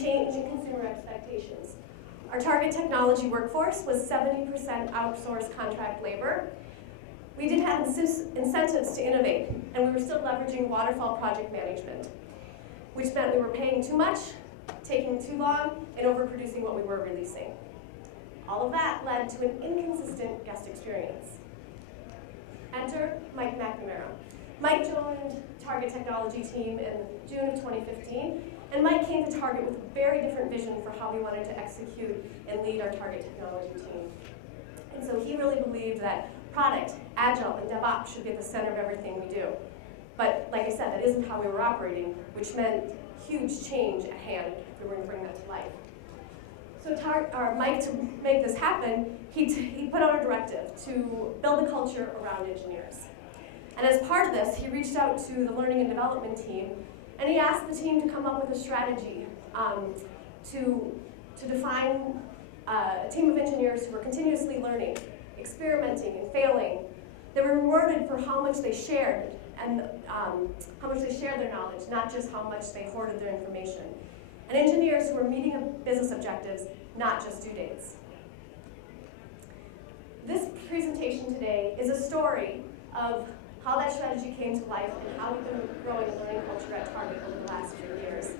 changing consumer expectations. Our target technology workforce was 70% outsourced contract labor. We did have incentives to innovate, and we were still leveraging waterfall project management, which meant we were paying too much, taking too long, and overproducing what we were releasing. All of that led to an inconsistent guest experience. Enter Mike Mcnamara. Mike joined Target Technology team in June of 2015, and Mike came to Target with a very different vision for how we wanted to execute and lead our Target Technology team. And so he really believed that product, agile, and DevOps should be at the center of everything we do. But like I said, that isn't how we were operating, which meant huge change at hand if we were going to bring that to life. So Mike, to make this happen, he put out a directive to build a culture around engineers. And as part of this, he reached out to the learning and development team, and he asked the team to come up with a strategy to define a team of engineers who were continuously learning, experimenting, and failing. They were rewarded for how much they shared and how much they shared their knowledge, not just how much they hoarded their information. And engineers who were meeting business objectives, not just due dates. This presentation today is a story of how that strategy came to life and how we've been growing a learning culture at Target over the last few years.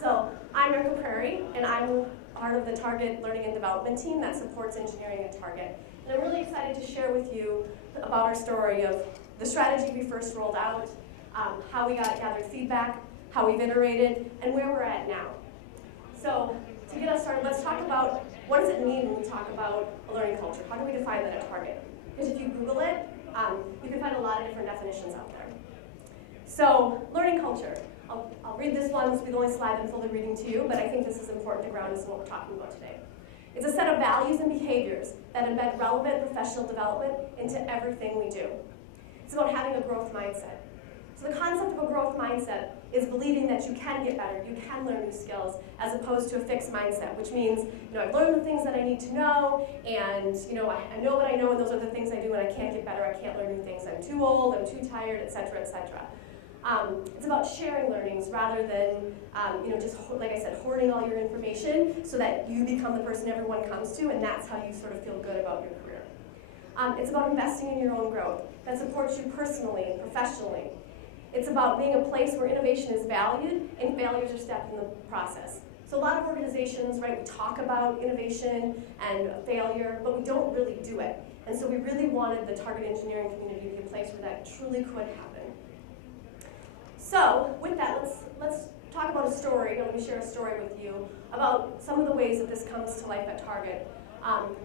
So I'm Erica Prairie, and I'm part of the Target Learning and Development team that supports engineering at Target. And I'm really excited to share with you about our story of the strategy we first rolled out, how we gathered feedback, how we've iterated, and where we're at now. So to get us started, let's talk about what does it mean when we talk about a learning culture? How do we define that at Target? Because if you Google it, you can find a lot of different definitions out there. So learning culture. I'll read this one. This will be the only slide I'm fully reading to you, but I think this is important to ground us in what we're talking about today. It's a set of values and behaviors that embed relevant professional development into everything we do. It's about having a growth mindset. So the concept of a growth mindset is believing that you can get better, you can learn new skills, as opposed to a fixed mindset, which means, I've learned the things that I need to know, and I know what I know, and those are the things I do, and I can't get better, I can't learn new things, I'm too old, I'm too tired, etc., etc. It's about sharing learnings rather than, just, like I said, hoarding all your information so that you become the person everyone comes to, and that's how you sort of feel good about your career. It's about investing in your own growth that supports you personally and professionally. It's about being a place where innovation is valued and failures are stepped in the process. So a lot of organizations, right, we talk about innovation and failure, but we don't really do it. And so we really wanted the Target engineering community to be a place where that truly could happen. So with that, let's talk about a story. Let me share a story with you about some of the ways that this comes to life at Target.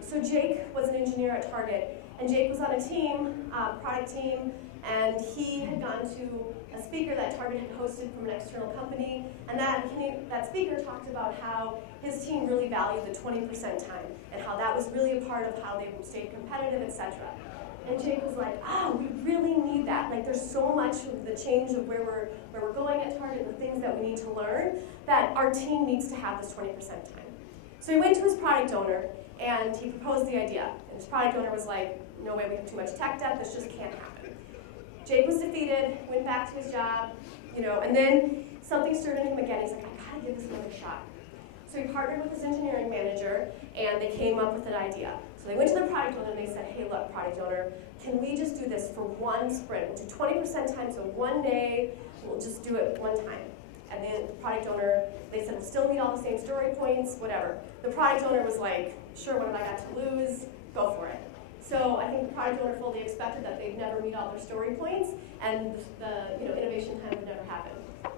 So Jake was an engineer at Target, and Jake was on a team, product team, and he had gone to a speaker that Target had hosted from an external company, and that speaker talked about how his team really valued the 20% time, and how that was really a part of how they stayed competitive, etc. And Jake was like, we really need that. Like, there's so much of the change of where we're going at Target, the things that we need to learn, that our team needs to have this 20% time. So he went to his product owner, and he proposed the idea. And his product owner was like, no way, we have too much tech debt, this just can't happen. Jake was defeated, went back to his job, and then something stirred in him again. He's like, I gotta give this another shot. So he partnered with his engineering manager, and they came up with an idea. So they went to the product owner, and they said, hey, look, product owner, can we just do this for one sprint? We'll do 20% time, so one day, we'll just do it one time. And then the product owner, they said, we'll still meet all the same story points, whatever. The product owner was like, sure, what have I got to lose? Go for it. So I think the product owner fully expected that they'd never meet all their story points, and the innovation time would never happen.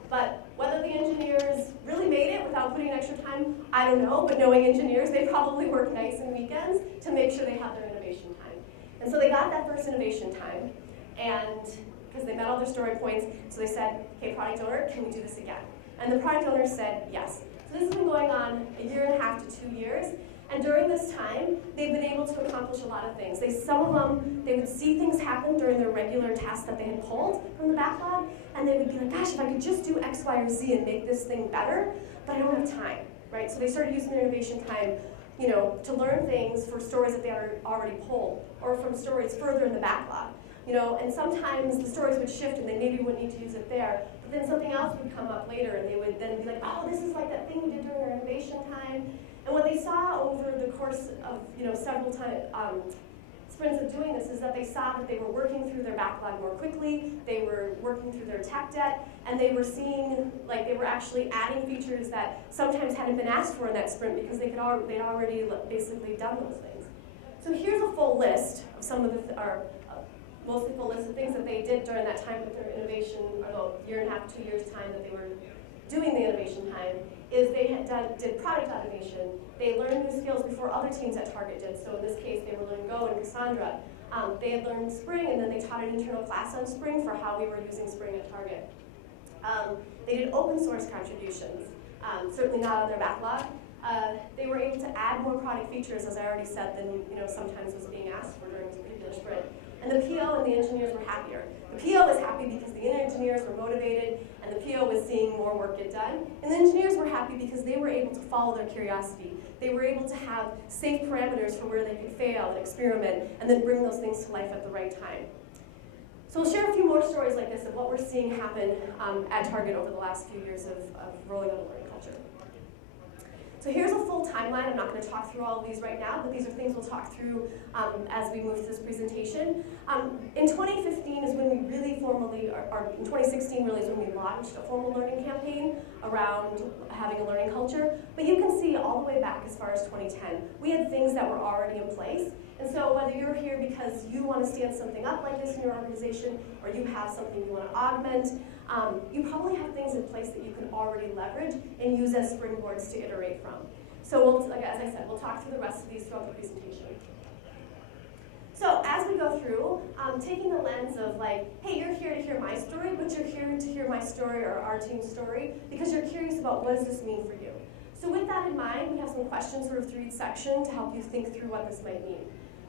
But whether the engineers really made it without putting in extra time, I don't know. But knowing engineers, they probably work nights and weekends to make sure they have their innovation time. And so they got that first innovation time, and because they met all their story points, so they said, hey, product owner, can we do this again? And the product owner said yes. So this has been going on 1.5 to 2 years. And during this time, they've been able to accomplish a lot of things. Some of them, they would see things happen during their regular tasks that they had pulled from the backlog, and they would be like, gosh, if I could just do X, Y, or Z and make this thing better, but I don't have time, right? So they started using their innovation time, to learn things for stories that they already pulled, or from stories further in the backlog. And sometimes the stories would shift and they maybe wouldn't need to use it there, but then something else would come up later, and they would then be like, oh, this is like that thing we did during our innovation time. And what they saw over the course of several sprints of doing this is that they saw that they were working through their backlog more quickly, they were working through their tech debt, and they were seeing like they were actually adding features that sometimes hadn't been asked for in that sprint because they'd already basically done those things. So here's a full list of some of mostly full list of things that they did during that time with their innovation, or the year and a half, 2 years time that they were doing the innovation time, is they did product automation. They learned new skills before other teams at Target did. So in this case, they were learning Go and Cassandra. They had learned Spring, and then they taught an internal class on Spring for how we were using Spring at Target. They did open source contributions, certainly not on their backlog. They were able to add more product features, as I already said, than sometimes was being asked for during the previous sprint. And the PO and the engineers were happier. The PO was happy because the engineers were motivated, and the PO was seeing more work get done. And the engineers were happy because they were able to follow their curiosity. They were able to have safe parameters for where they could fail and experiment, and then bring those things to life at the right time. So we'll share a few more stories like this of what we're seeing happen at Target over the last few years of rolling out a learning culture. So here's a full timeline. I'm not going to talk through all of these right now, but these are things we'll talk through as we move through this presentation. In 2015 is when we really formally, or in 2016 really is when we launched a formal learning campaign around having a learning culture. But you can see all the way back as far as 2010, we had things that were already in place. And so whether you're here because you want to stand something up like this in your organization, or you have something you want to augment, you probably have things in place that you can already leverage and use as springboards to iterate from. So as I said, we'll talk through the rest of these throughout the presentation. So as we go through, taking the lens of like, hey, you're here to hear my story, but you're here to hear my story or our team's story because you're curious about what does this mean for you. So with that in mind, we have some questions sort of through each section to help you think through what this might mean.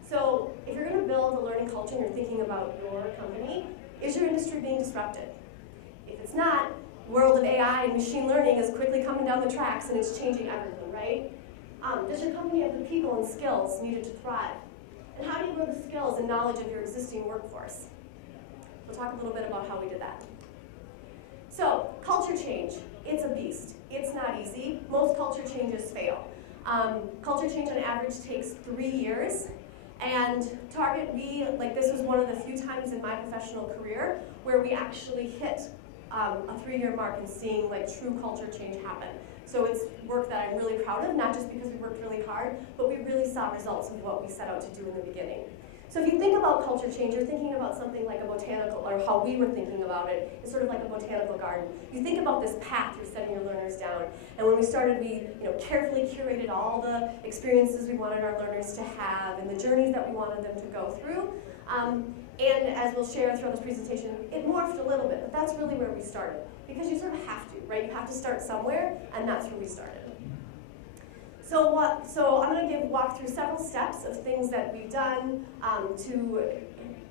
So if you're going to build a learning culture and you're thinking about your company, is your industry being disrupted? If it's not, the world of AI and machine learning is quickly coming down the tracks and it's changing everything, right? Does your company have the people and skills needed to thrive? And how do you grow the skills and knowledge of your existing workforce? We'll talk a little bit about how we did that. So, culture change, it's a beast. It's not easy. Most culture changes fail. Culture change on average takes 3 years. And Target, this was one of the few times in my professional career where we actually hit a 3-year mark and seeing true culture change happen. So it's work that I'm really proud of, not just because we worked really hard, but we really saw results of what we set out to do in the beginning. So if you think about culture change, you're thinking about something like a botanical, or how we were thinking about it, it's sort of like a botanical garden. You think about this path you're setting your learners down, and when we started, we carefully curated all the experiences we wanted our learners to have and the journeys that we wanted them to go through. And as we'll share throughout this presentation, it morphed a little bit, but that's really where we started. Because you sort of have to, right? You have to start somewhere, and that's where we started. So I'm going to walk through several steps of things that we've done to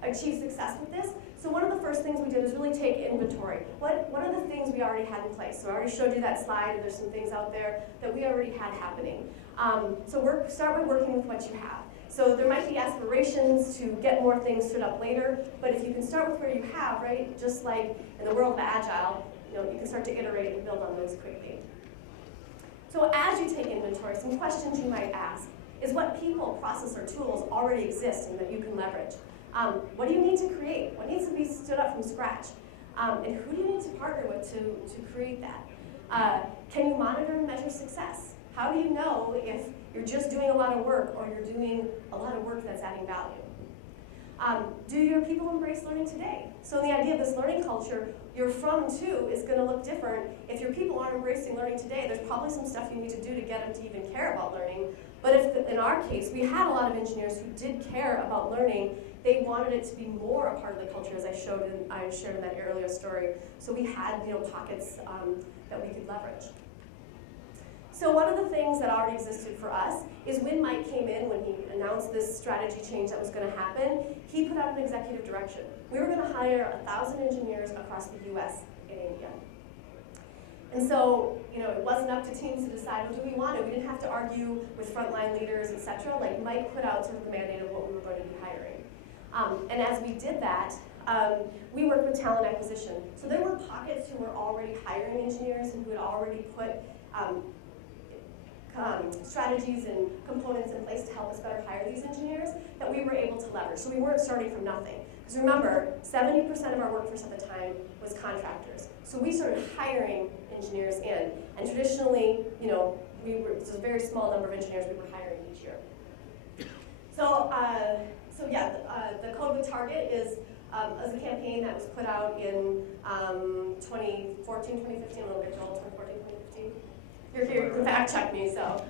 achieve success with this. So one of the first things we did is really take inventory. What are the things we already had in place? So I already showed you that slide, and there's some things out there that we already had happening. So start by working with what you have. So there might be aspirations to get more things stood up later, but if you can start with where you have, right, just like in the world of Agile, you can start to iterate and build on those quickly. So as you take inventory, some questions you might ask is what people, process, or tools already exist and that you can leverage? What do you need to create? What needs to be stood up from scratch? And who do you need to partner with to create that? Can you monitor and measure success? How do you know if you're just doing a lot of work or you're doing a lot of work that's adding value? Do your people embrace learning today? So the idea of this learning culture, your from to is going to look different. If your people aren't embracing learning today, there's probably some stuff you need to do to get them to even care about learning. But in our case, we had a lot of engineers who did care about learning. They wanted it to be more a part of the culture, as I shared in that earlier story. So we had pockets that we could leverage. So one of the things that already existed for us is when Mike came in, when he announced this strategy change that was going to happen, he put out an executive direction. We were going to hire 1,000 engineers across the US and India. And so, it wasn't up to teams to decide, well, do we want it? We didn't have to argue with frontline leaders, et cetera. Mike put out sort of the mandate of what we were going to be hiring. And as we did that, we worked with talent acquisition. So there were pockets who were already hiring engineers and who had already put strategies and components in place to help us better hire these engineers that we were able to leverage. So we weren't starting from nothing. Because remember, 70% of our workforce at the time was contractors. So we started hiring engineers in. And traditionally, it was a very small number of engineers we were hiring each year. So, the Code with Target is a campaign that was put out in 2014, 2015, a little bit old, 2014, 2015. You're here, you can fact check me, so.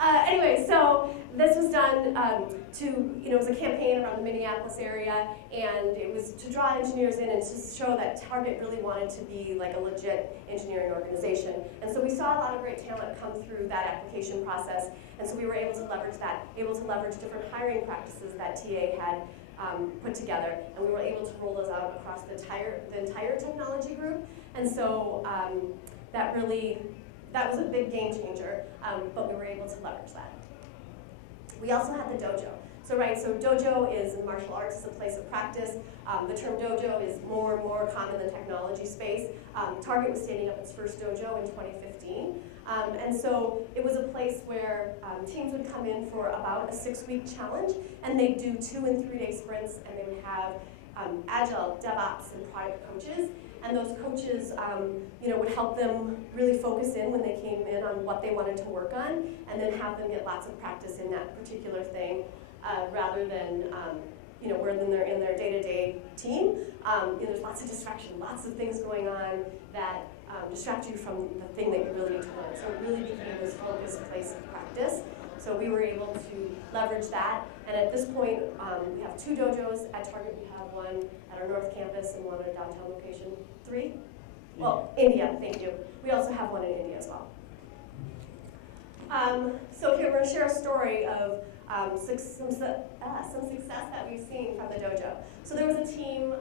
Anyway, so this was done it was a campaign around the Minneapolis area, and it was to draw engineers in and to show that Target really wanted to be like a legit engineering organization. And so we saw a lot of great talent come through that application process, and so we were able to leverage that, able to leverage different hiring practices that TA had put together, and we were able to roll those out across the entire technology group. And so that was a big game changer, but we were able to leverage that. We also had the dojo. So dojo is in martial arts, it's a place of practice. The term dojo is more and more common in the technology space. Target was standing up its first dojo in 2015. And so it was a place where teams would come in for about a 6-week challenge, and they'd do 2 and 3 day sprints, and they would have agile, DevOps, and product coaches. And those coaches would help them really focus in when they came in on what they wanted to work on, and then have them get lots of practice in that particular thing, rather than where then they're in their day-to-day team. There's lots of distraction, lots of things going on that distract you from the thing that you really need to learn. So it really became this focused place of practice. So we were able to leverage that. And at this point, we have 2 dojos at Target. We have one at our North Campus and one at a downtown location. 3? Well, India, thank you. We also have one in India as well. So here we're going to share a story of some success that we've seen from the dojo. So there was a team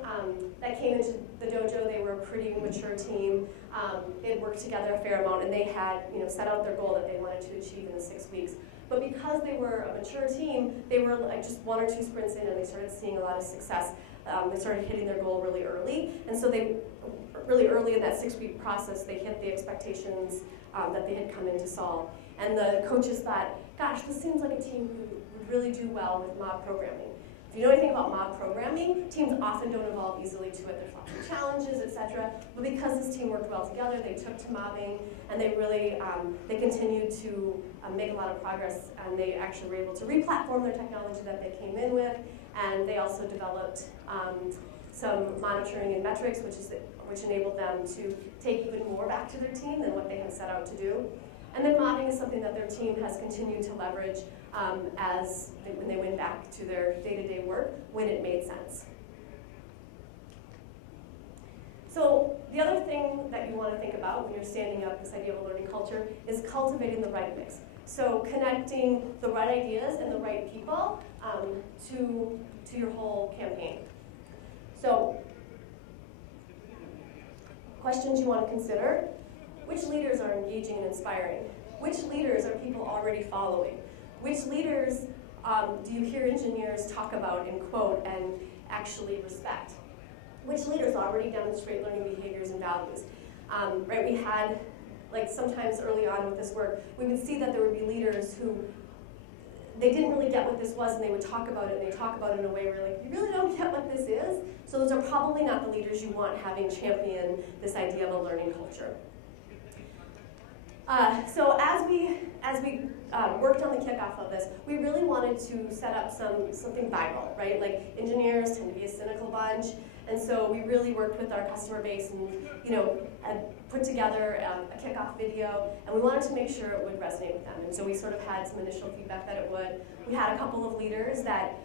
that came into the dojo. They were a pretty mature team. They had worked together a fair amount, and they had set out their goal that they wanted to achieve in the 6 weeks. But because they were a mature team, they were like just 1 or 2 sprints in, and they started seeing a lot of success. They started hitting their goal really early, and so they really early in that 6-week process, they hit the expectations that they had come in to solve. And the coaches thought, gosh, this seems like a team who would really do well with mob programming. If you know anything about mob programming, teams often don't evolve easily to it. There's lots of challenges, etc. But because this team worked well together, they took to mobbing, and they really they continued to make a lot of progress. And they actually were able to re-platform their technology that they came in with, and they also developed some monitoring and metrics, which enabled them to take even more back to their team than what they had set out to do. And then mobbing is something that their team has continued to leverage when they went back to their day-to-day work when it made sense. So the other thing that you want to think about when you're standing up this idea of a learning culture is cultivating the right mix. So connecting the right ideas and the right people to your whole campaign. So questions you want to consider: which leaders are engaging and inspiring? Which leaders are people already following? Which leaders do you hear engineers talk about and quote and actually respect? Which leaders already demonstrate learning behaviors and values? We had, sometimes early on with this work, we would see that there would be leaders who they didn't really get what this was, and they would talk about it, and they talk about it in a way where you really don't get what this is. So those are probably not the leaders you want having championed this idea of a learning culture. So as we worked on the kickoff of this, we really wanted to set up something viral, right? Engineers tend to be a cynical bunch, and so we really worked with our customer base and put together a kickoff video, and we wanted to make sure it would resonate with them. And so we sort of had some initial feedback that it would. We had a couple of leaders that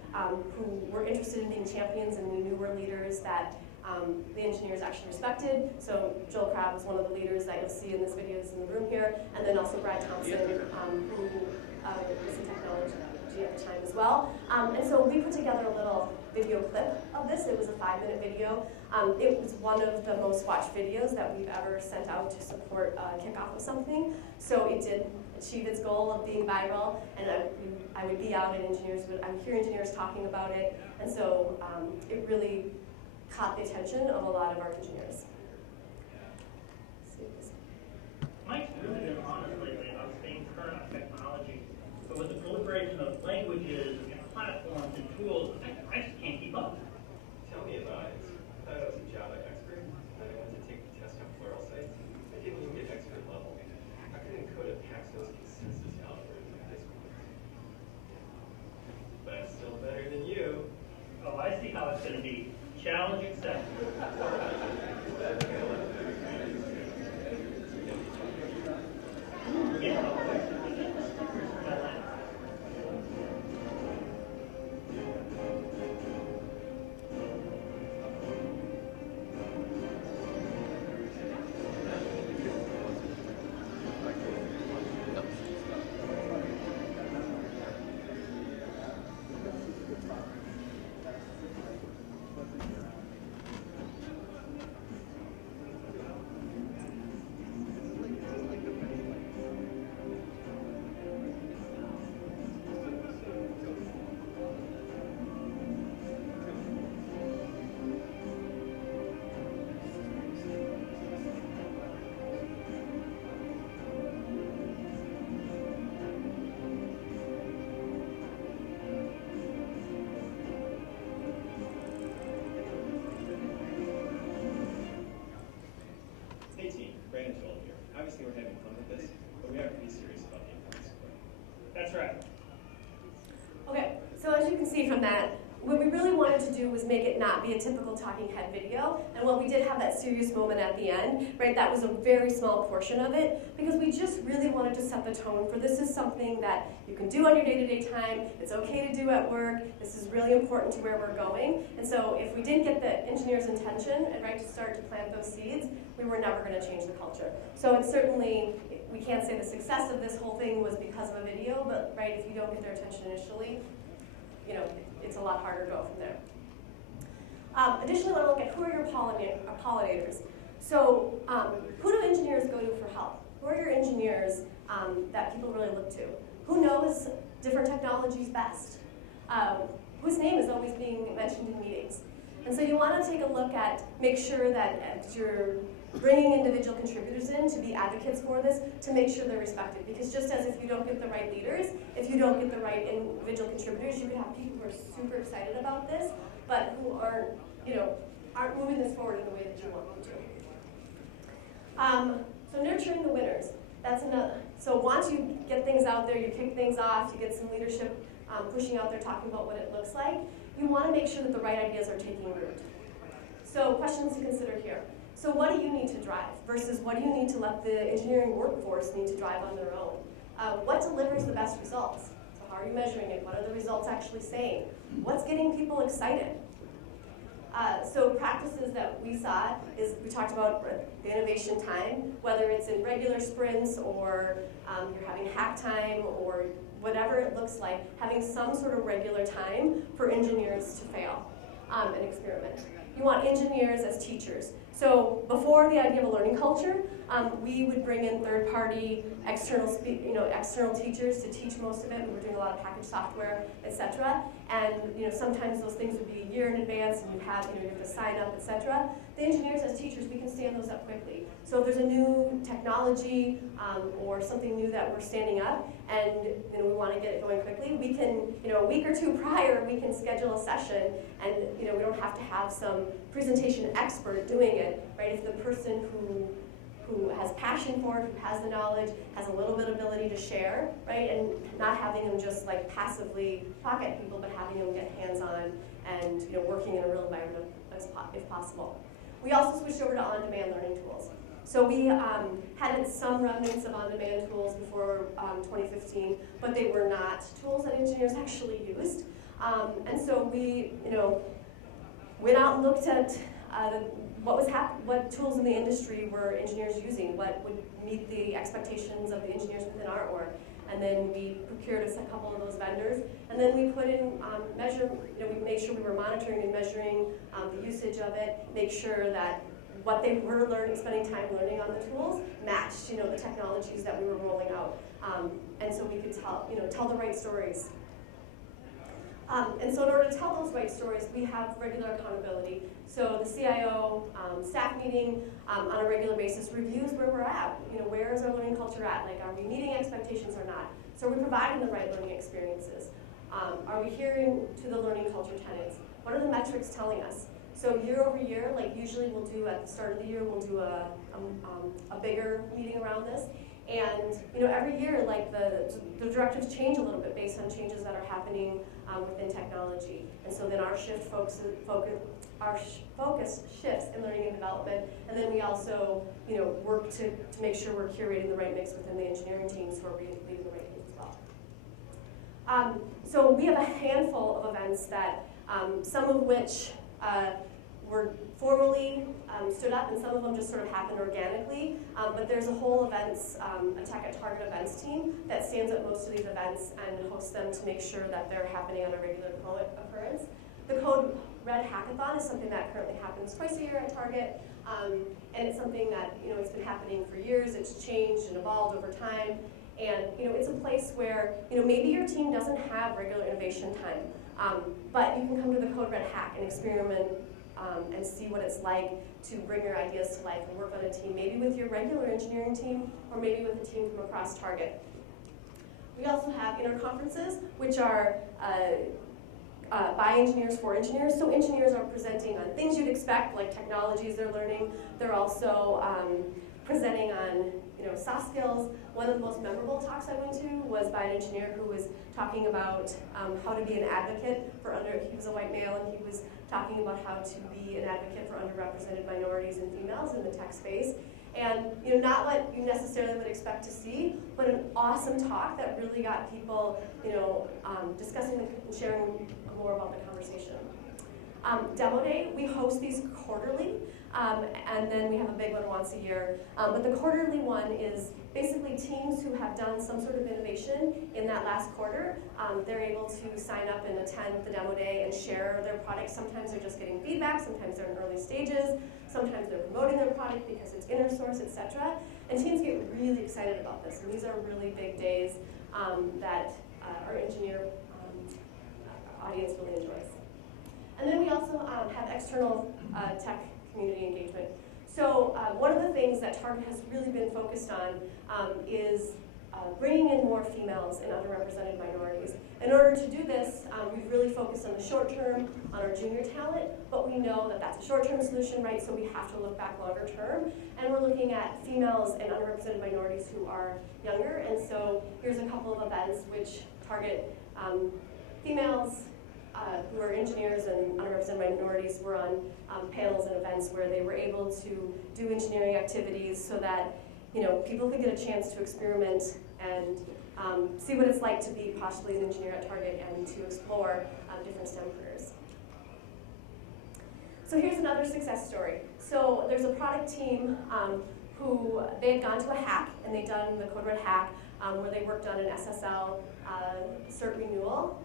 who were interested in being champions, and we knew were leaders that the engineers actually respected. So Joel Crabb was one of the leaders that you'll see in this video is in the room here, and then also Brad Thompson, who was in technology at the time as well. And so we put together a little video clip of this. It was a 5-minute video. It was one of the most watched videos that we've ever sent out to support a kickoff of something. So it did achieve its goal of being viral, and I would be out and I would hear engineers talking about it, and so it really caught the attention of a lot of our engineers. Mike's really been honest lately about staying current on technology, but with the proliferation of languages and platforms and tools, I just can't keep up. Tell me about it. I thought I was a Java expert, and I went to take the test on Pluralsight. I didn't even get expert level. I couldn't code a Paxos consensus algorithm in high school. But I'm still better than you. Oh, I see how it's going to be. Challenge accepted. Obviously we're having fun with this, but we have to be serious about the importance of it. That's right. Okay, so as you can see from that, what we really wanted to do was make it not be a typical talking head video, and while we did have that serious moment at the end, right, that was a very small portion of it, because we just really wanted to set the tone for this is something that you can do on your day-to-day time, it's okay to do at work, this is really important to where we're going, and so if we didn't get the engineer's intention, and right, to start to plant those seeds, we were never going to change the culture. So it's certainly, we can't say the success of this whole thing was because of a video, but right, if you don't get their attention initially, you know, it's a lot harder to go from there. Additionally, I want to look at who are your pollinators. So who do engineers go to for help? Who are your engineers that people really look to? Who knows different technologies best? Whose name is always being mentioned in meetings? And so you want to take a look at, make sure that you're bringing individual contributors in to be advocates for this, to make sure they're respected. Because just as if you don't get the right leaders, if you don't get the right individual contributors, you could have people who are super excited about this, but who aren't, aren't moving this forward in the way that you want them to. So nurturing the winners, that's another. So once you get things out there, you kick things off, you get some leadership pushing out there, talking about what it looks like, you want to make sure that the right ideas are taking root. So questions to consider here. So what do you need to drive versus what do you need to let the engineering workforce need to drive on their own? What delivers the best results? So how are you measuring it? What are the results actually saying? What's getting people excited? So practices that we saw is, we talked about the innovation time, whether it's in regular sprints or you're having hack time or whatever it looks like, having some sort of regular time for engineers to fail and experiment. You want engineers as teachers. So before the idea of a learning culture, we would bring in third-party external teachers to teach most of it. We were doing a lot of packaged software, etc. And sometimes those things would be a year in advance, and you have to sign up, etc. The engineers as teachers, we can stand those up quickly. So if there's a new technology or something new that we're standing up, and we want to get it going quickly, we can, a week or two prior, we can schedule a session, and we don't have to have some presentation expert doing it, right? If the person who has passion for it, who has the knowledge, has a little bit of ability to share, right? And not having them just like passively talk at people, but having them get hands-on and working in a real environment if possible. We also switched over to on-demand learning tools. So we had some remnants of on-demand tools before 2015, but they were not tools that engineers actually used. And so we, went out and looked at what tools in the industry were engineers using, what would meet the expectations of the engineers within our org. and then we procured a couple of those vendors, and then we put in we made sure we were monitoring and measuring the usage of it, make sure that what they were spending time learning on the tools matched, the technologies that we were rolling out, and so we could tell the right stories. And so in order to tell those right stories, we have regular accountability. So the CIO staff meeting on a regular basis reviews where we're at. Where is our learning culture at? Like, are we meeting expectations or not? So are we providing the right learning experiences? Are we hearing to the learning culture tenets? What are the metrics telling us? So year over year, like usually we'll do at the start of the year, we'll do a bigger meeting around this. And every year, like the directives change a little bit based on changes that are happening within technology. And so then our focus shifts in learning and development. And then we also, work to make sure we're curating the right mix within the engineering teams who are leading the right teams as well. So we have a handful of events that, some of which were formally stood up, and some of them just sort of happened organically. But there's a whole events, Attack at Target events team that stands up most of these events and hosts them to make sure that they're happening on a regular occurrence. The Code Red Hackathon is something that currently happens twice a year at Target, and it's something that it's been happening for years. It's changed and evolved over time, and it's a place where maybe your team doesn't have regular innovation time, but you can come to the Code Red Hack and experiment and see what it's like to bring your ideas to life and work on a team, maybe with your regular engineering team or maybe with a team from across Target. We also have interconferences, which are by engineers for engineers. So engineers are presenting on things you'd expect, like technologies they're learning. They're also presenting on soft skills. One of the most memorable talks I went to was by an engineer who was talking about how to be an advocate for he was a white male, and he was talking about how to be an advocate for underrepresented minorities and females in the tech space. And not what you necessarily would expect to see, but an awesome talk that really got people discussing and sharing more about the conversation. Demo Day, we host these quarterly, and then we have a big one once a year. But the quarterly one is basically teams who have done some sort of innovation in that last quarter. They're able to sign up and attend the Demo Day and share their product. Sometimes they're just getting feedback, sometimes they're in early stages, sometimes they're promoting their product because it's inner source, etc. And teams get really excited about this, and these are really big days that our engineer audience really enjoys. And then we also have external tech community engagement. So one of the things that Target has really been focused on is bringing in more females and underrepresented minorities. In order to do this, we've really focused on the short term, on our junior talent, but we know that that's a short-term solution, right? So we have to look back longer term. And we're looking at females and underrepresented minorities who are younger. And so here's a couple of events which target females who are engineers and underrepresented minorities were on panels and events where they were able to do engineering activities so that people could get a chance to experiment and see what it's like to be possibly an engineer at Target and to explore different STEM careers. So here's another success story. So there's a product team who they had gone to a hack, and they'd done the Code Red Hack where they worked on an SSL cert renewal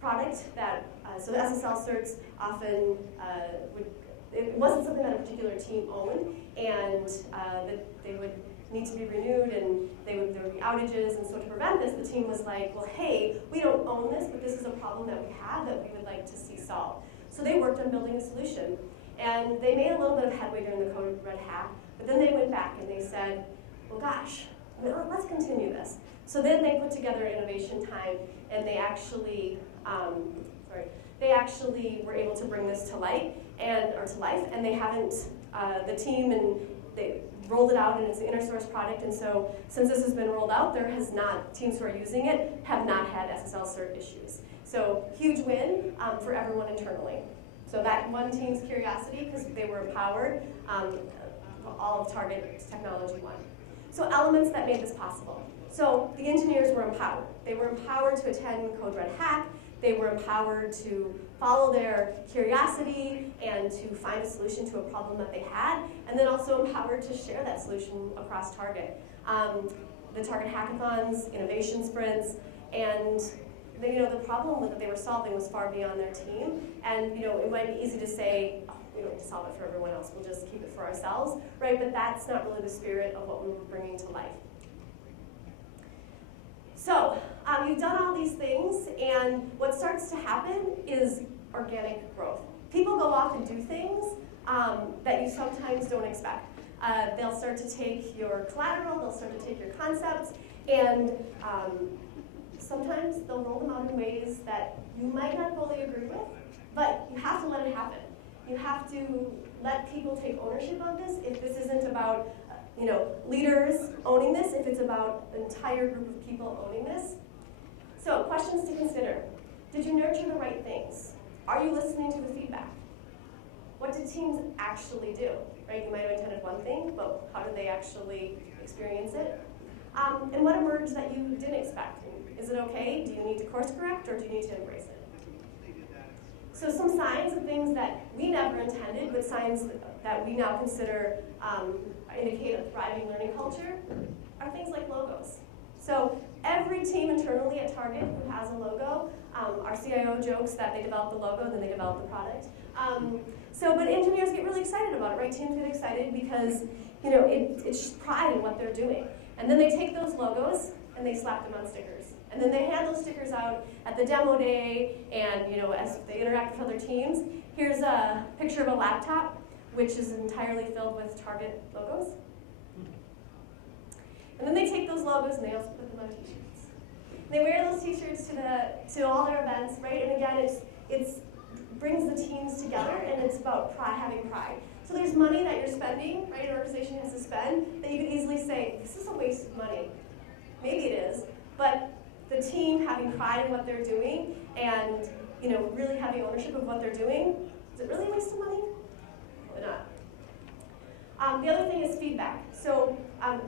product that, so the SSL certs often it wasn't something that a particular team owned, and that they would need to be renewed, and there would be outages, and so to prevent this, the team was like, well, hey, we don't own this, but this is a problem that we have that we would like to see solved. So they worked on building a solution, and they made a little bit of headway during the Code Red Hack, but then they went back and they said, well, gosh, let's continue this. So then they put together an innovation time, and they actually were able to bring this to life, and they haven't, the team, and they rolled it out, and it's an inner source product, and so since this has been rolled out, teams who are using it have not had SSL cert issues. So huge win for everyone internally. So that one team's curiosity, because they were empowered, all of Target's technology won. So elements that made this possible. So the engineers were empowered. They were empowered to attend Code Red Hack. They were empowered to follow their curiosity and to find a solution to a problem that they had, and then also empowered to share that solution across Target. the Target hackathons, innovation sprints, and the problem that they were solving was far beyond their team. And it might be easy to say, oh, we don't solve it for everyone else, we'll just keep it for ourselves, right? But that's not really the spirit of what we were bringing to life. So you've done all these things, and what starts to happen is organic growth. People go off and do things that you sometimes don't expect. They'll start to take your collateral, they'll start to take your concepts, and sometimes they'll roll them out in ways that you might not fully agree with, but you have to let it happen. You have to let people take ownership of this. If this isn't about leaders owning this, if it's about an entire group of people owning this. So, questions to consider. Did you nurture the right things? Are you listening to the feedback? What did teams actually do? Right? You might have intended one thing, but how did they actually experience it? And what emerged that you didn't expect? Is it okay? Do you need to course correct, or do you need to embrace it? So some signs of things that we never intended, but signs that we now consider indicate a thriving learning culture, are things like logos. So every team internally at Target who has a logo, our CIO jokes that they develop the logo, then they develop the product. But engineers get really excited about it, right? Teams get excited because it's pride in what they're doing. And then they take those logos and they slap them on stickers. And then they hand those stickers out at the demo day, and as they interact with other teams. Here's a picture of a laptop, which is entirely filled with Target logos. And then they take those logos and they also put them on t-shirts. And they wear those t-shirts to all their events, right? And again, it brings the teams together, and it's about having pride. So there's money that you're spending, right? An organization has to spend, that you could easily say, this is a waste of money. Maybe it is, but the team having pride in what they're doing and really having ownership of what they're doing, is it really a waste of money? Probably not. The other thing is feedback. So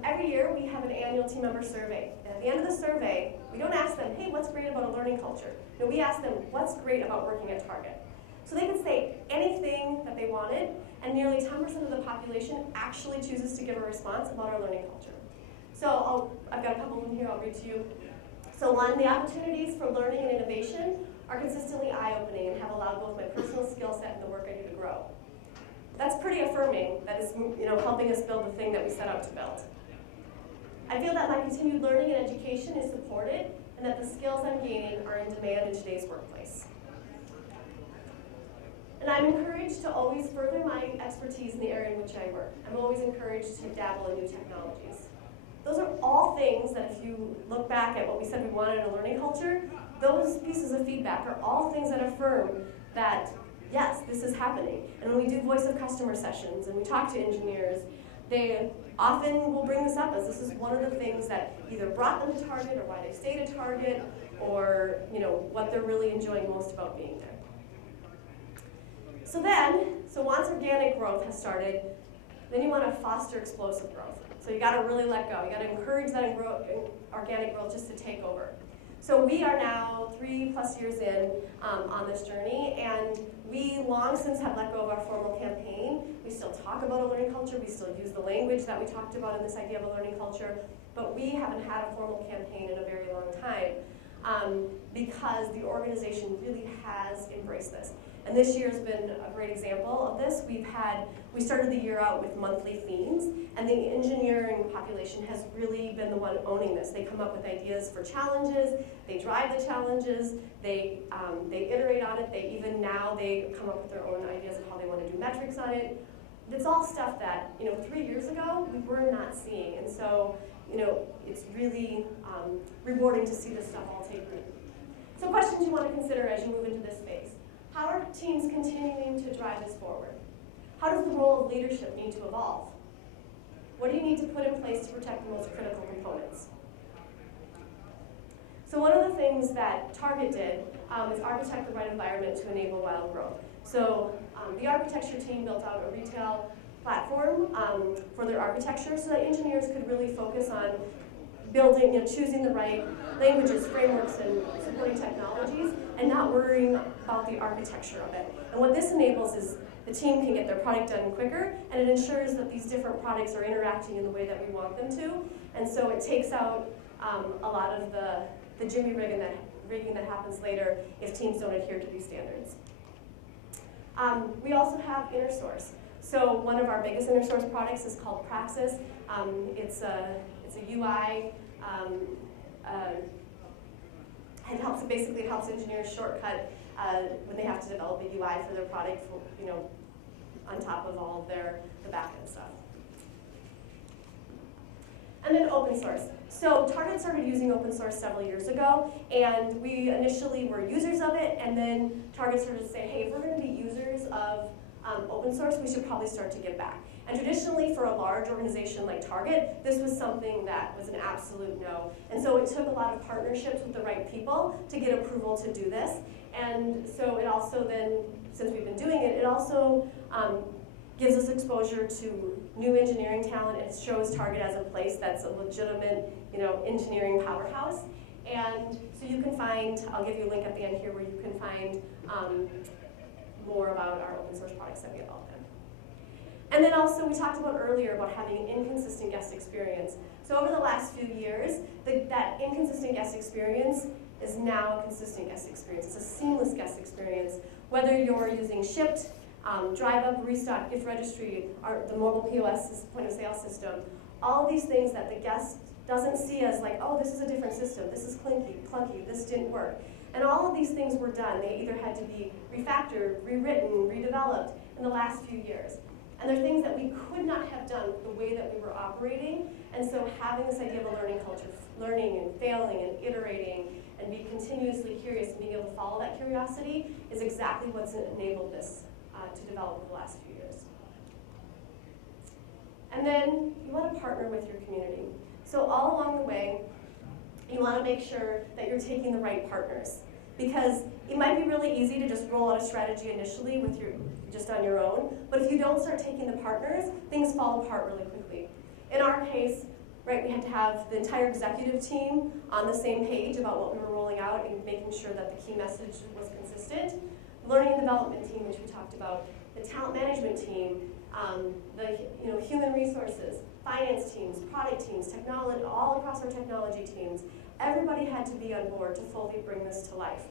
every year we have an annual team member survey. And at the end of the survey, we don't ask them, hey, what's great about a learning culture? No, we ask them, what's great about working at Target? So they could say anything that they wanted, and nearly 10% of the population actually chooses to give a response about our learning culture. So I've got a couple of them here I'll read to you. So one, the opportunities for learning and innovation are consistently eye-opening and have allowed both my personal skill set and the work I do to grow. That's pretty affirming. That is helping us build the thing that we set out to build. I feel that my continued learning and education is supported, and that the skills I'm gaining are in demand in today's workplace. And I'm encouraged to always further my expertise in the area in which I work. I'm always encouraged to dabble in new technologies. Those are all things that if you look back at what we said we wanted in a learning culture, those pieces of feedback are all things that affirm that, yes, this is happening. And when we do voice of customer sessions and we talk to engineers, they often will bring this up as this is one of the things that either brought them to Target or why they stayed at Target, or what they're really enjoying most about being there. So once organic growth has started, then you want to foster explosive growth. So you got to really let go. You got to encourage that organic growth just to take over. So we are now 3+ years in on this journey, and we long since have let go of our formal campaign. We still talk about a learning culture. We still use the language that we talked about in this idea of a learning culture, but we haven't had a formal campaign in a very long time because the organization really has embraced this. And this year's been a great example of this. We started the year out with monthly themes, and the engineering population has really been the one owning this. They come up with ideas for challenges, they drive the challenges, they iterate on it, they come up with their own ideas of how they want to do metrics on it. It's all stuff that 3 years ago we were not seeing, and so it's really rewarding to see this stuff all take root. So questions you want to consider as you move into this phase. How are teams continuing to drive this forward? How does the role of leadership need to evolve? What do you need to put in place to protect the most critical components? So one of the things that Target did is architect the right environment to enable wild growth. So the architecture team built out a retail platform for their architecture so that engineers could really focus on building, choosing the right languages, frameworks, and supporting technologies, and not worrying about the architecture of it. And what this enables is the team can get their product done quicker, and it ensures that these different products are interacting in the way that we want them to. And so it takes out a lot of the jimmy rigging that happens later if teams don't adhere to these standards. We also have inner source. So one of our biggest inner source products is called Praxis. It's a UI. It helps engineers shortcut when they have to develop a UI for their product, on top of all of the backend stuff. And then open source. So Target started using open source several years ago, and we initially were users of it, and then Target started to say, hey, if we're going to be users of open source, we should probably start to give back. And traditionally, for a large organization like Target, this was something that was an absolute no. And so it took a lot of partnerships with the right people to get approval to do this. And so it also then, since we've been doing it, it also gives us exposure to new engineering talent. It shows Target as a place that's a legitimate, engineering powerhouse. And so you can find, I'll give you a link at the end here where you can find more about our open source products that we have out there. And then also, we talked about earlier about having an inconsistent guest experience. So over the last few years, that inconsistent guest experience is now a consistent guest experience. It's a seamless guest experience. Whether you're using Shipped, Drive Up, Restock, Gift Registry, or the mobile POS, point of sale system, all of these things that the guest doesn't see as like, oh, this is a different system, this is clunky, this didn't work. And all of these things were done. They either had to be refactored, rewritten, redeveloped in the last few years. And they're things that we could not have done the way that we were operating. And so having this idea of a learning culture, learning and failing and iterating and be continuously curious and being able to follow that curiosity is exactly what's enabled this to develop over the last few years. And then you want to partner with your community. So all along the way, you want to make sure that you're taking the right partners. Because it might be really easy to just roll out a strategy initially just on your own, but if you don't start taking the partners, things fall apart really quickly. In our case, right, we had to have the entire executive team on the same page about what we were rolling out and making sure that the key message was consistent. The learning and development team, which we talked about, the talent management team, the human resources, finance teams, product teams, technology, all across our technology teams. Everybody had to be on board to fully bring this to life.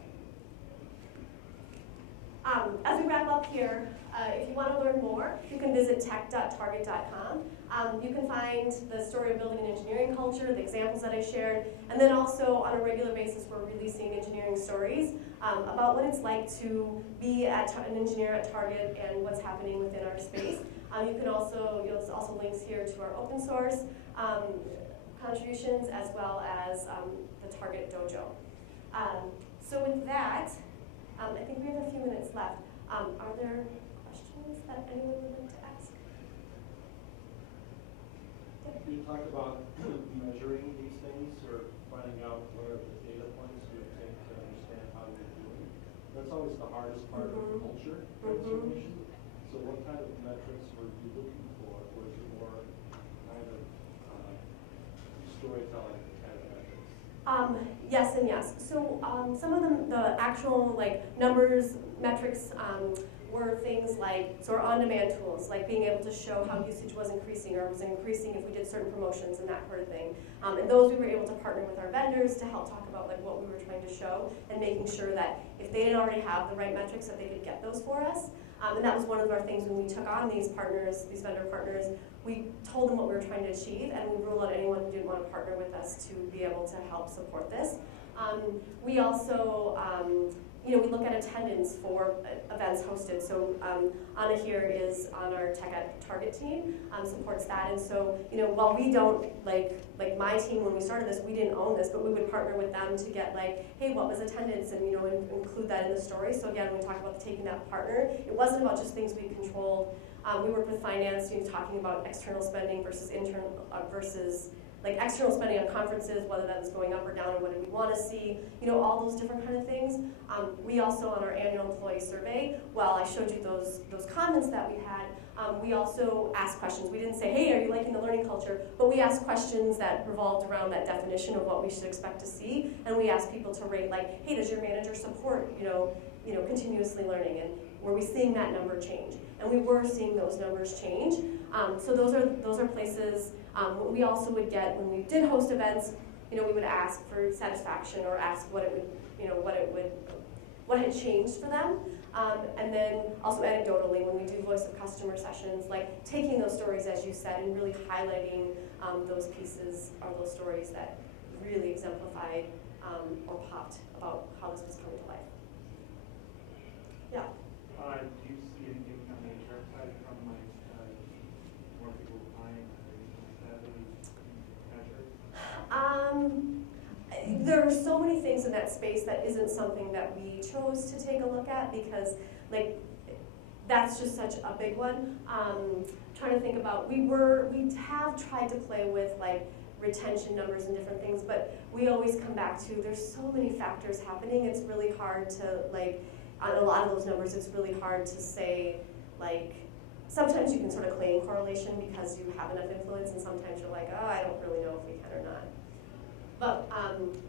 As we wrap up here, if you want to learn more, you can visit tech.target.com. You can find the story of building an engineering culture, the examples that I shared, and then also on a regular basis we're releasing engineering stories about what it's like to be an engineer at Target and what's happening within our space. You'll also links here to our open source contributions as well as the Target Dojo. So with that, I think we have a few minutes left. Are there questions that anyone would like to ask? You talked about measuring these things or finding out what are the data points you would take to understand how you're doing. That's always the hardest part of the culture transformation. So what kind of metrics were you looking for? Was it more kind of storytelling kind of metrics? Yes and yes. So some of them, the actual numbers, metrics were things like our on-demand tools, like being able to show how usage was increasing or was increasing if we did certain promotions and that sort of thing. And those we were able to partner with our vendors to help talk about what we were trying to show and making sure that if they didn't already have the right metrics that they could get those for us. And that was one of our things when we took on these partners, these vendor partners. We told them what we were trying to achieve, and we ruled out anyone who didn't want to partner with us to be able to help support this. We also, we look at attendance for events hosted. So Anna here is on our Tech at Target team, supports that. And so, while we don't, like my team when we started this, we didn't own this, but we would partner with them to get hey, what was attendance, and include that in the story. So again, when we talk about taking that partner, it wasn't about just things we controlled. We worked with finance, talking about external spending versus internal versus like external spending on conferences, whether that was going up or down, or what did we want to see, all those different kind of things. We also, on our annual employee survey, while I showed you those comments that we had, we also asked questions. We didn't say, hey, are you liking the learning culture? But we asked questions that revolved around that definition of what we should expect to see, and we asked people to rate, like, hey, does your manager support, continuously learning, and were we seeing that number change? And we were seeing those numbers change. So those are places. We also would get, when we did host events, we would ask for satisfaction or ask what had changed for them. And then also anecdotally, when we do voice of customer sessions, like taking those stories, as you said, and really highlighting those pieces or those stories that really exemplified or popped about how this was coming to life. Yeah. Do you see anything on the HR side from more people applying or anything like that? Measure? There are so many things in that space that isn't something that we chose to take a look at because, that's just such a big one. Trying to think about, we have tried to play with retention numbers and different things, but we always come back to there's so many factors happening. It's really hard to on a lot of those numbers, it's really hard to say, sometimes you can sort of claim correlation because you have enough influence, and sometimes you're like, oh, I don't really know if we can or not. But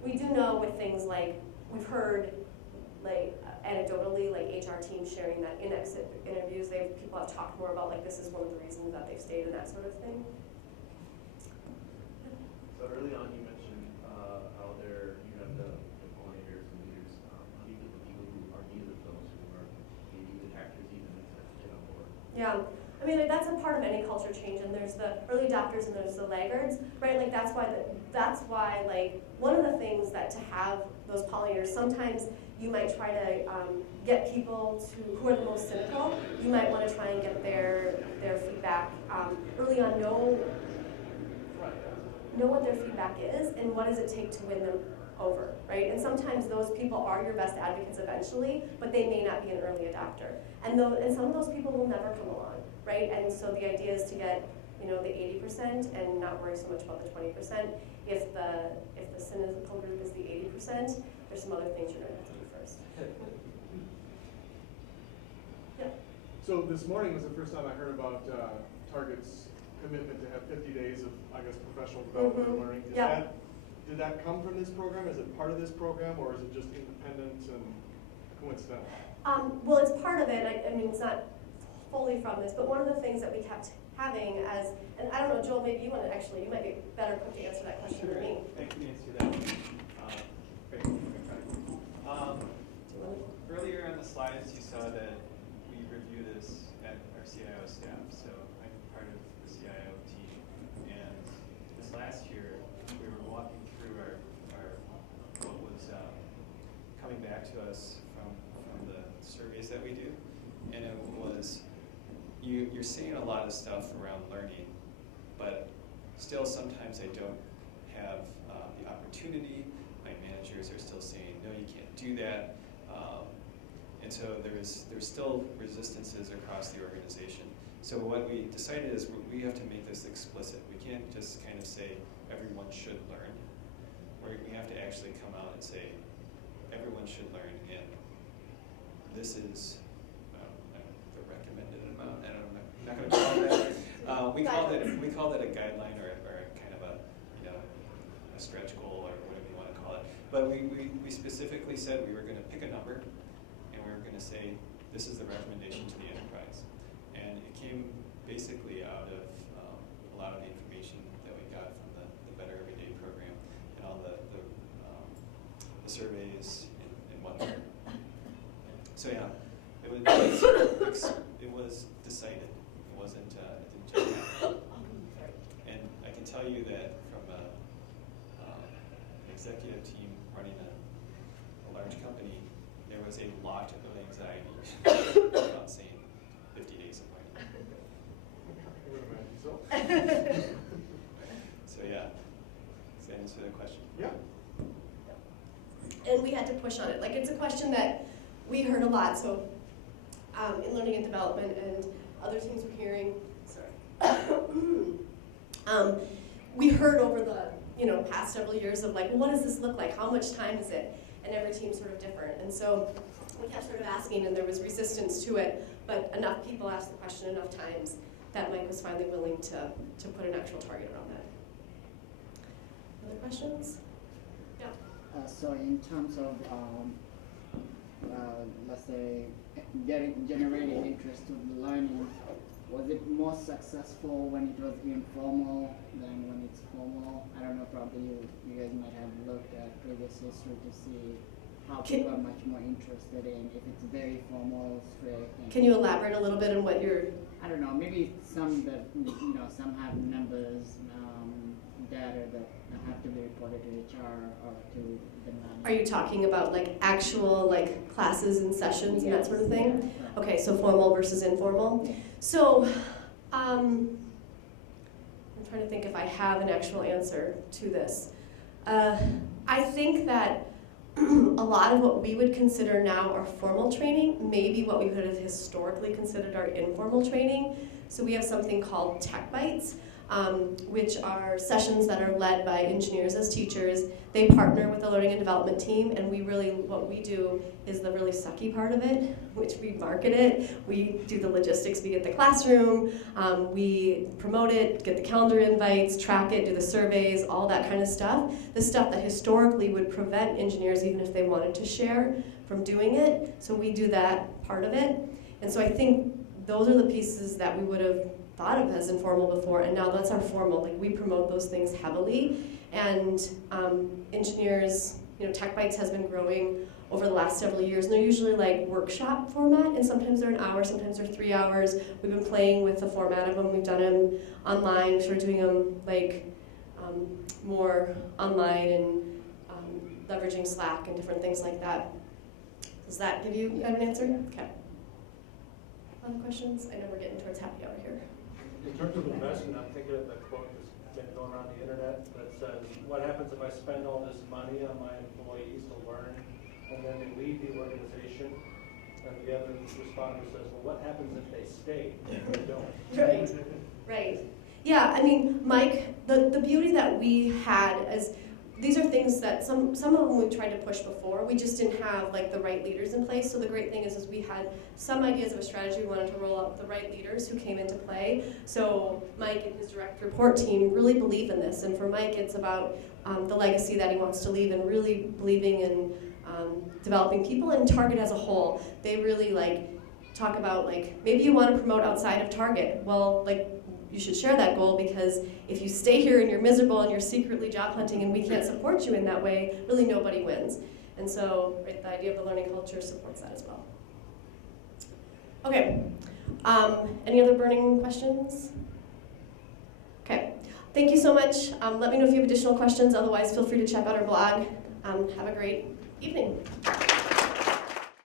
we do know with things we've heard, anecdotally, HR teams sharing that in exit interviews, people have talked more about, this is one of the reasons that they've stayed and that sort of thing. So early on you mentioned how you have the pollinators and leaders. How do you get the people who are neither of those, who are maybe the actors even or? Yeah, I mean that's a part of any culture change, and there's the early adopters and there's the laggards, right? That's why one of the things that to have those pollinators, sometimes you might try to get people who are the most cynical. You might want to try and get their feedback early on. Know what their feedback is and what does it take to win them over, right? And sometimes those people are your best advocates eventually, but they may not be an early adopter. And some of those people will never come along, right? And so the idea is to get the 80% and not worry so much about the 20%. If the cynical group is the 80%, there's some other things you're going to have to do first. Yeah. So this morning was the first time I heard about Target's commitment to have 50 days of, professional development and learning. Did that come from this program? Is it part of this program, or is it just independent and coincidental? Well, it's part of it. I mean, it's not fully from this, but one of the things that we kept having and I don't know, Joel, maybe you might be better equipped to answer that question than me. I can answer that one. Great, I'm gonna try. Earlier on the slides, you saw that we review this at our CIO staff, so I'm part of the CIO team. And this last year, we were walking through our what was coming back to us from the surveys that we do, and it was you're seeing a lot of stuff around learning, but still sometimes I don't have the opportunity. My managers are still saying, no, you can't do that. And so there's still resistances across the organization. So what we decided is we have to make this explicit. We can't just kind of say everyone should learn. We have to actually come out and say everyone should learn, and this is the recommended amount. And I'm not going to call that. We call that a guideline or kind of a stretch goal or whatever you want to call it. But we specifically said we were going to pick a number, and we were going to say this is the recommendation to the enterprise. And it came basically out of a lot of the information that we got from the Better Everyday program and all the surveys and whatnot. So yeah, it was decided. It wasn't it didn't just happen. And I can tell you that from an executive team running a large company, there was a lot of anxiety about saying 50 days of learning. I would imagine so. So yeah, does that answer the question? Yeah. And we had to push on it. It's a question that we heard a lot. So in learning and development, and other teams were hearing. Sorry. we heard over the past several years of like, well, what does this look like? How much time is it? And every team's sort of different. And so we kept sort of asking, and there was resistance to it, but enough people asked the question enough times that Mike was finally willing to put an actual target around that. Other questions? Yeah. So in terms of, let's say, generating interest in learning, was it more successful when it was informal than when it's formal? I don't know, probably you guys might have looked at previous history to see how people are much more interested in if it's very formal, strict. Can you elaborate a little bit on what you're... I don't know, maybe some that, some have numbers, data that have to be reported to HR or to the manager. Are you talking about like actual like classes and sessions and that sort of thing? Yeah, right. Okay, so formal versus informal. Yeah. So, I'm trying to think if I have an actual answer to this. I think that a lot of what we would consider now our formal training may be what we would have historically considered our informal training. So we have something called Tech Bytes, which are sessions that are led by engineers as teachers. They partner with the learning and development team, and what we do is the really sucky part of it, which we market it. We do the logistics, we get the classroom, we promote it, get the calendar invites, track it, do the surveys, all that kind of stuff. The stuff that historically would prevent engineers, even if they wanted to share, from doing it. So we do that part of it. And so I think those are the pieces that we would have thought of as informal before, and now that's our formal. Like, we promote those things heavily, and engineers, Tech Bytes has been growing over the last several years, and they're usually like workshop format, and sometimes they're an hour, sometimes they're 3 hours. We've been playing with the format of them. We've done them online, sort of doing them like more online and leveraging Slack and different things like that. Does that give you an answer? Okay. Other questions? I know we're getting towards happy hour here. In terms of investment, I'm thinking of the quote that's been going around the internet that says, what happens if I spend all this money on my employees to learn, and then they leave the organization? And the other responder says, well, what happens if they stay and they don't? Right, right. Yeah, I mean, Mike, the beauty that we had is, these are things that some of them we tried to push before. We just didn't have like the right leaders in place. So the great thing is we had some ideas of a strategy we wanted to roll out with the right leaders who came into play. So Mike and his direct report team really believe in this. And for Mike, it's about the legacy that he wants to leave and really believing in developing people and Target as a whole. They really talk about maybe you want to promote outside of Target. Well, you should share that goal, because if you stay here and you're miserable and you're secretly job hunting and we can't support you in that way, really nobody wins. And so the idea of the learning culture supports that as well. Okay, any other burning questions? Okay, thank you so much. Let me know if you have additional questions. Otherwise, feel free to check out our blog. Have a great evening.